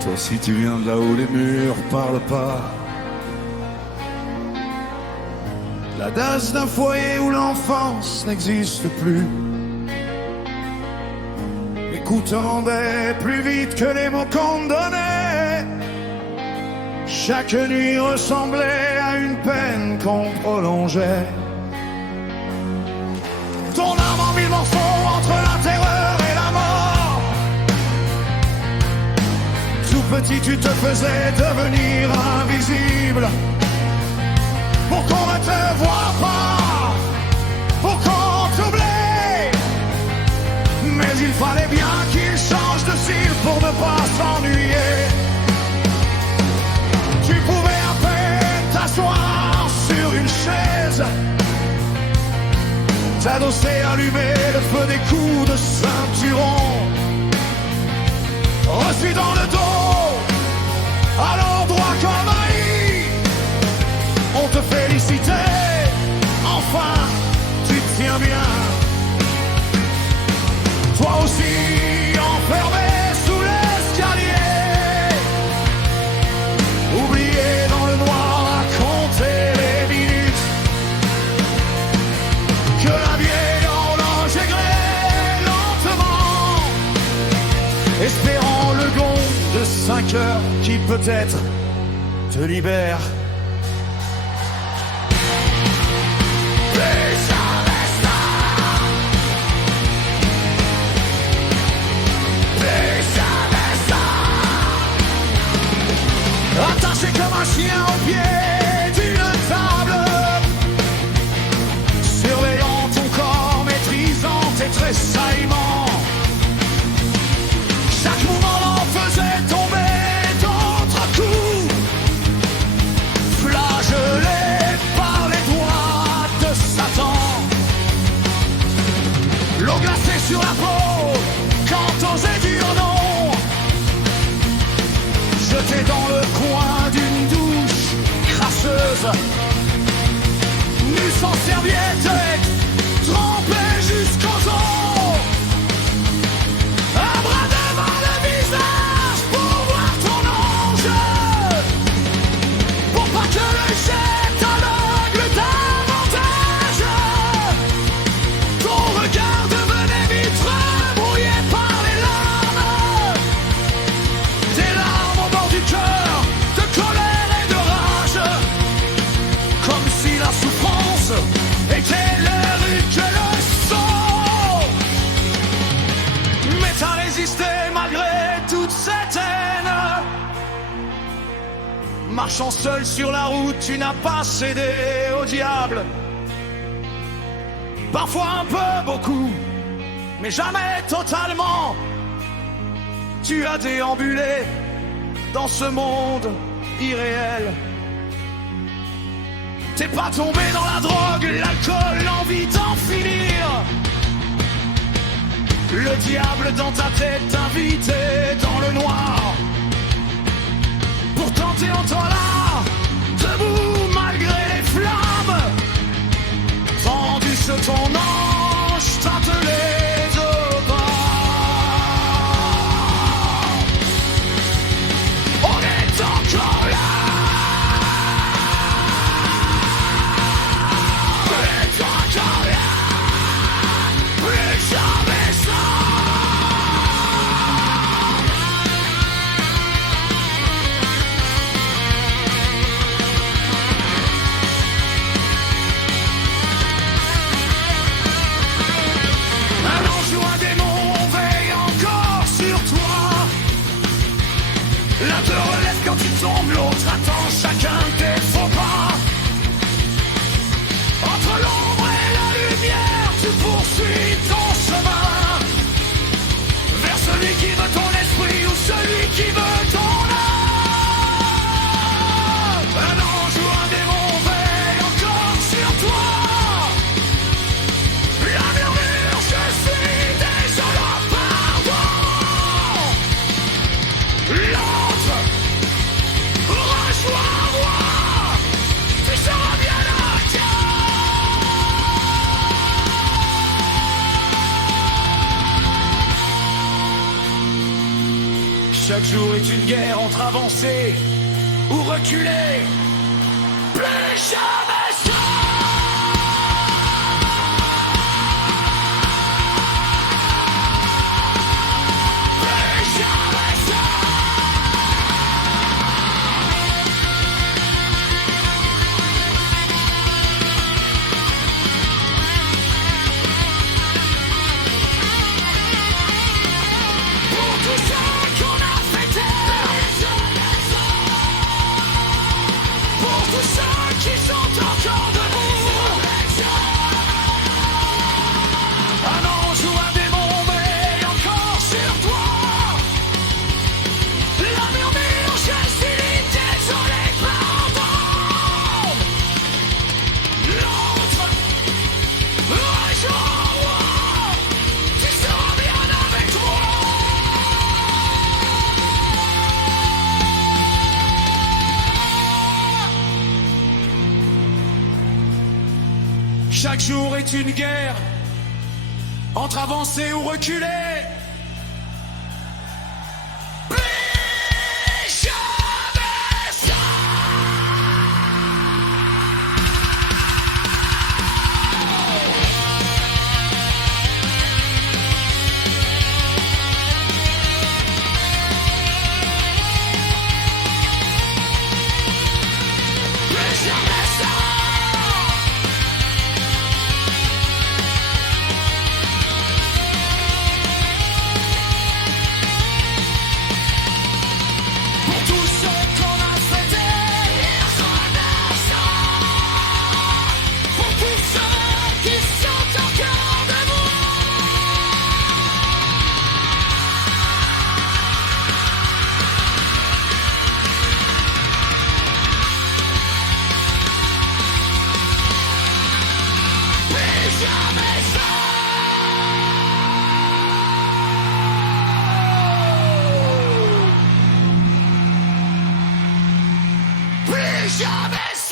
Toi si tu viens de là où les murs parlent pas, l'adage d'un foyer où l'enfance n'existe plus, écoutant plus vite que les mots qu'on donnait. Chaque nuit ressemblait à une peine qu'on prolongeait. Ton âme en mille morceaux entre la terreur et la mort. Tout petit tu te faisais devenir invisible, pour qu'on ne te voie pas, pour qu'on t'oublie. Mais il fallait bien qu'il change de style pour ne pas s'ennuyer. Tu pouvais à peine t'asseoir sur une chaise, t'adosser, allumer le feu des coups de ceinturon, reçu dans le dos, à l'endroit comme haï. On te félicitait, enfin, tu te tiens bien. Toi aussi enfermé sous l'escalier, oublié dans le noir à compter les minutes, que la vieille horloge égrait lentement, espérant le gong de 5 heures qui peut-être te libère. Attaché comme un chien au pied d'une table, surveillant ton corps, maîtrisant tes tressaillements. Chaque mouvement l'en faisait tomber d'autres coups, flagellé par les doigts de Satan. L'eau glacée sur la peau quand t'osais dire non, jeté dans le coin d'une douche crasseuse, nu sans serviette, trempé jusqu'aux os, un bras devant le visage pour voir ton ange, pour pas que le jet t'aveugle davantage. Ton regard devenait vitre brouillé par les larmes, des larmes au bord du cœur, de colère et de rage, comme si la souffrance était l'air que le sang. Mais t'as résisté malgré toute cette haine. Marchant seul sur la route, tu n'as pas cédé au diable. Parfois un peu, beaucoup, mais jamais totalement. Tu as déambulé dans ce monde irréel. T'es pas tombé dans la drogue, l'alcool, l'envie d'en finir. Le diable dans ta tête t'invitait dans le noir, pour tenter en toi là, debout malgré les flammes, tendu sur ton ange, t'attelait de bas. On est encore là. L'un te relève quand tu tombes, l'autre attend chacun tes faux pas. Entre l'ombre et la lumière, tu poursuis ton chemin vers celui qui veut ton esprit ou celui qui veut ton âme. Un ange ou un démon veille encore sur toi. La murmure, je suis désolé, pardon. Rejoins-moi, tu seras bien là. Chaque jour est une guerre entre avancer ou reculer. Plus jamais ça. Chaque jour est une guerre entre avancer ou reculer. Jamais